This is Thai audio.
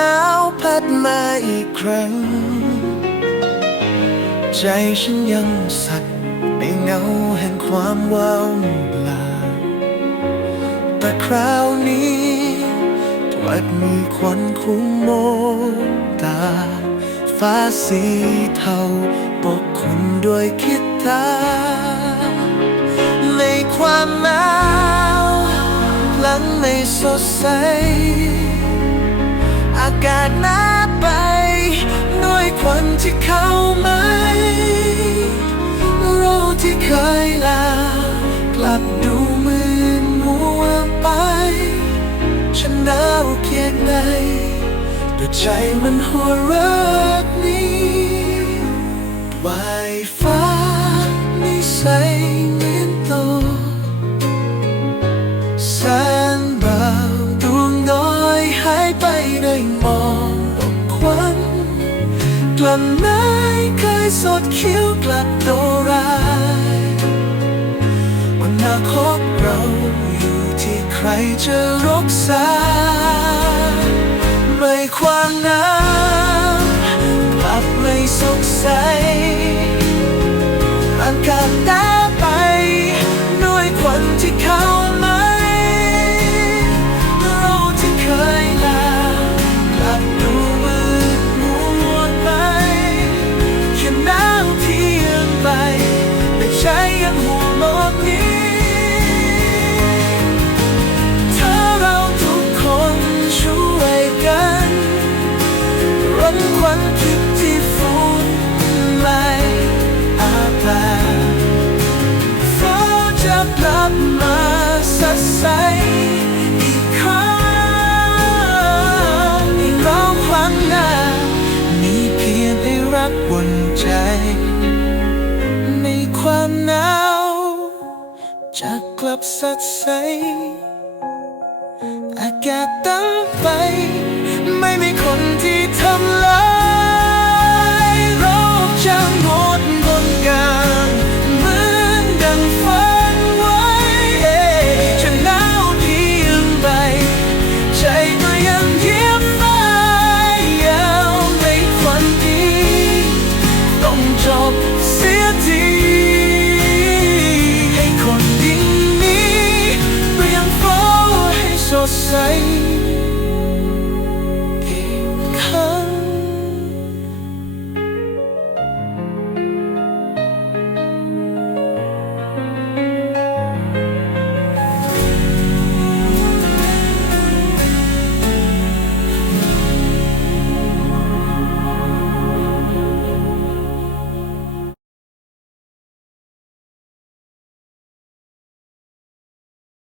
าวพัดมาอีกครั้ง ใจฉันยังสัตว์ในเงาแห่งความว่างเปล่าแต่คราวนี้กลับมีควันคุ้มโมงตา ฟ้าสีเทาปกคลุมด้วยคิดตาในความหนาวพลังในสดใส อกาศหนาไป ด้วยคนที่เข้าไหมโรคที่เคยลา กลับดูมืนมัวไป ฉันหนาวเพียงใดแต่ใจมันหัวรักนี้วายฟ้านิสัย นไม้เคยสดเขียวกลับโดรายอนาคตเราอยู่ที่ใครจะรกษาไม่ความหนาวกลับไม่สดใส มาสดใสอีกครั้งอีครั้น้ามีเพียงให้รักบนใจ ในความหนาวจะกลับสดใสอากาศตั้ง say